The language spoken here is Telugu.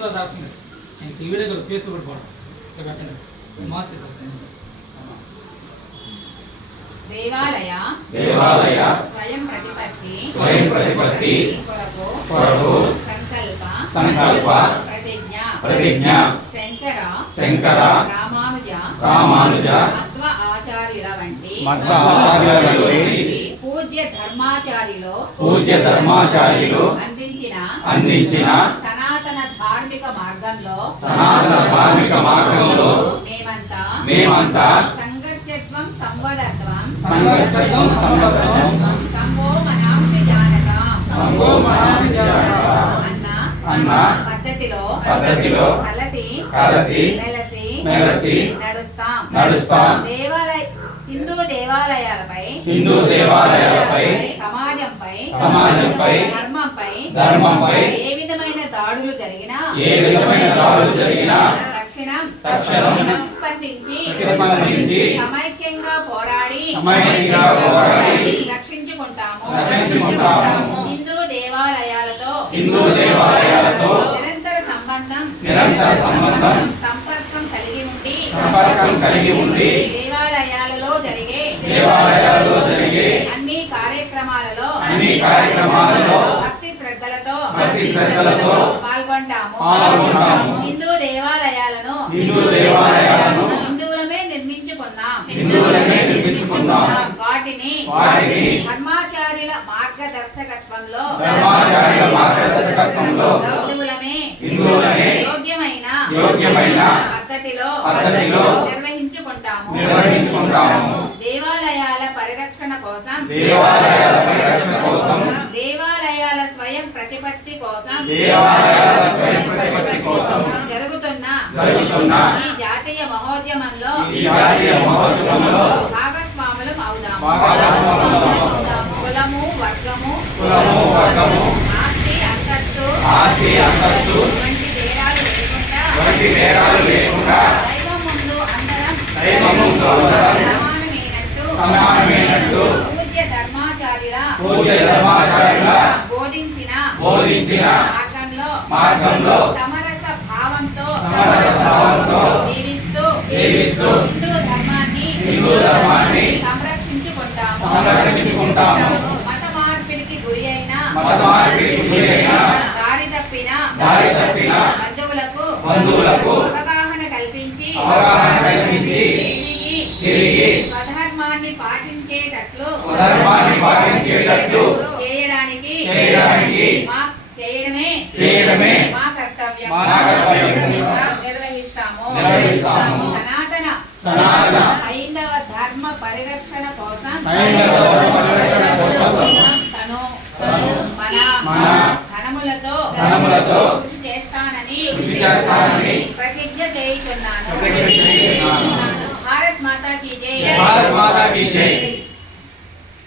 తర్వాత ఆపుతుంది నేను కూడా ఫేస్బుక్ కూడా పోవడం ఇక్కడ పెట్టండి. మార్చేస్తాను దేవాలయ దేవాలయ స్వయం ప్రతిపత్తి స్వయం ప్రతిపత్తి కొరకు కొరకు సంకల్ప సంకల్ప ప్రతిజ్ఞ ప్రతిజ్ఞ శంకర శంకర రామానుజ రామానుజ మధ్వ ఆచార్యుల వంటి మధ్వ ఆచార్యుల వంటి పూజ్య ధర్మాచార్యులు పూజ్య ధర్మాచార్యులు అందించిన అందించిన సనాతన ధార్మిక మార్గంలో సనాతన ధార్మిక మార్గంలో మేమంతా మేమంతా సంగత్యత్వం సంవదత్వం మనాంసి జానతాం సంభో మనాంసి జానతాం అన్న అన్న పద్ధతిలో పద్ధతిలో కలసి కలసి మెలసి మెలసి నడుస్తాం. నడుస్తాం. దేవాలయ హిందూ దేవాలయాలపై హిందూ దేవాలయాలపై సమాజంపై సమాజంపై ధర్మంపై ధర్మంపై దాడులు జరిగినా ఏ విధమైన దాడులు జరిగినా తక్షణం తక్షణం సమైక్యంగా పోరాడి సమైక్యంగా పోరాడి రక్షించుకుంటాము రక్షించుకుంటాము. హిందూ దేవాలయాలతో హిందూ దేవాలయాలతో నిరంతర సంబంధం నిరంతర సంబంధం సంపర్కం కలిగి ఉండి సంపర్కం కలిగి ఉండి దేవాలయాలలో జరిగే దేవాలయాల్లో జరిగే అన్ని కార్యక్రమాలలో అన్ని కార్యక్రమాలలో భక్తి శ్రద్ధలతో భక్తి శ్రద్ధలతో పాల్గొంటాము. హిందూ దేవాలయాలను హిందూ దేవాలయాలను హిందువులమే నిర్మించుకుందాం. వాటిని ధర్మాచార్యుల మార్గదర్శకత్వంలో హిందువులమే యోగ్యమైన యోగ్యమైన పద్ధతిలో నిర్వహించుకుంటాము. దేవాలయాల పరిరక్షణ కోసం దేవాలయాల పరిరక్షణ కోసం దేవాలయాల స్వయం ప్రతిపత్తి కోసం దేవాలయాల స్వయం ప్రతిపత్తి కోసం జరుగుతున్న ఈ జాతీయ మహోద్యమంలో ఈ జాతీయ మహోత్సవంలో భాగస్వాములం అవుదాము భాగస్వాములం అవుదాము. కులము వర్గము కులము వర్గము. ఆస్తి అంతస్తు ఆస్తి అంతస్తు. వంటి తేడాలు లేకుండా వంటి నేరాలు లేకుండా దైవం ముందు అందరం దైవం ముందు అందరం సమానమైనట్టు సమానమైనట్టు పూజ్య ధర్మాచార్యుల పూజ్య ధర్మాచార్యుల బోధించిన బోధించిన మార్గంలో మార్గంలో సమరస భావంతో సమరస భావంతో జీవిస్తూ జీవిస్తూ హిందూ ధర్మాన్ని హిందూ ధర్మాన్ని సంరక్షించుకుంటాము సంరక్షించుకుంటాము. మత మార్పిడికి గురి అయిన మత మార్పిడికి గురైన దారి తప్పిన దారి తప్పిన బంధువులకు బంధువులకు అవగాహన కల్పించి అవగాహన కల్పించి తిరిగి తిరిగి స్వధర్మాన్ని పాటించేటట్లు స్వధర్మాన్ని పాటించేటట్లు చేయడానికి చేయడానికి మా చేయడమే చేయడమే మా కర్తవ్యం మా కర్తవ్యం. నిర్వహిస్తాము. సనాతన. సనాతన. హైందవ ధర్మ పరిరక్షణ కోసం హైందవ ధర్మ పరిరక్షణ కోసం తను తను మన మన ధనములతో ధనములతో కృషి చేస్తానని కృషి చేస్తానని ప్రతిజ్ఞ చేయుచున్నాను. ప్రతిజ్ఞ చేయుచున్నాను. భారత్ మాతా కీ జై. భారత్ మాతా కీ జై.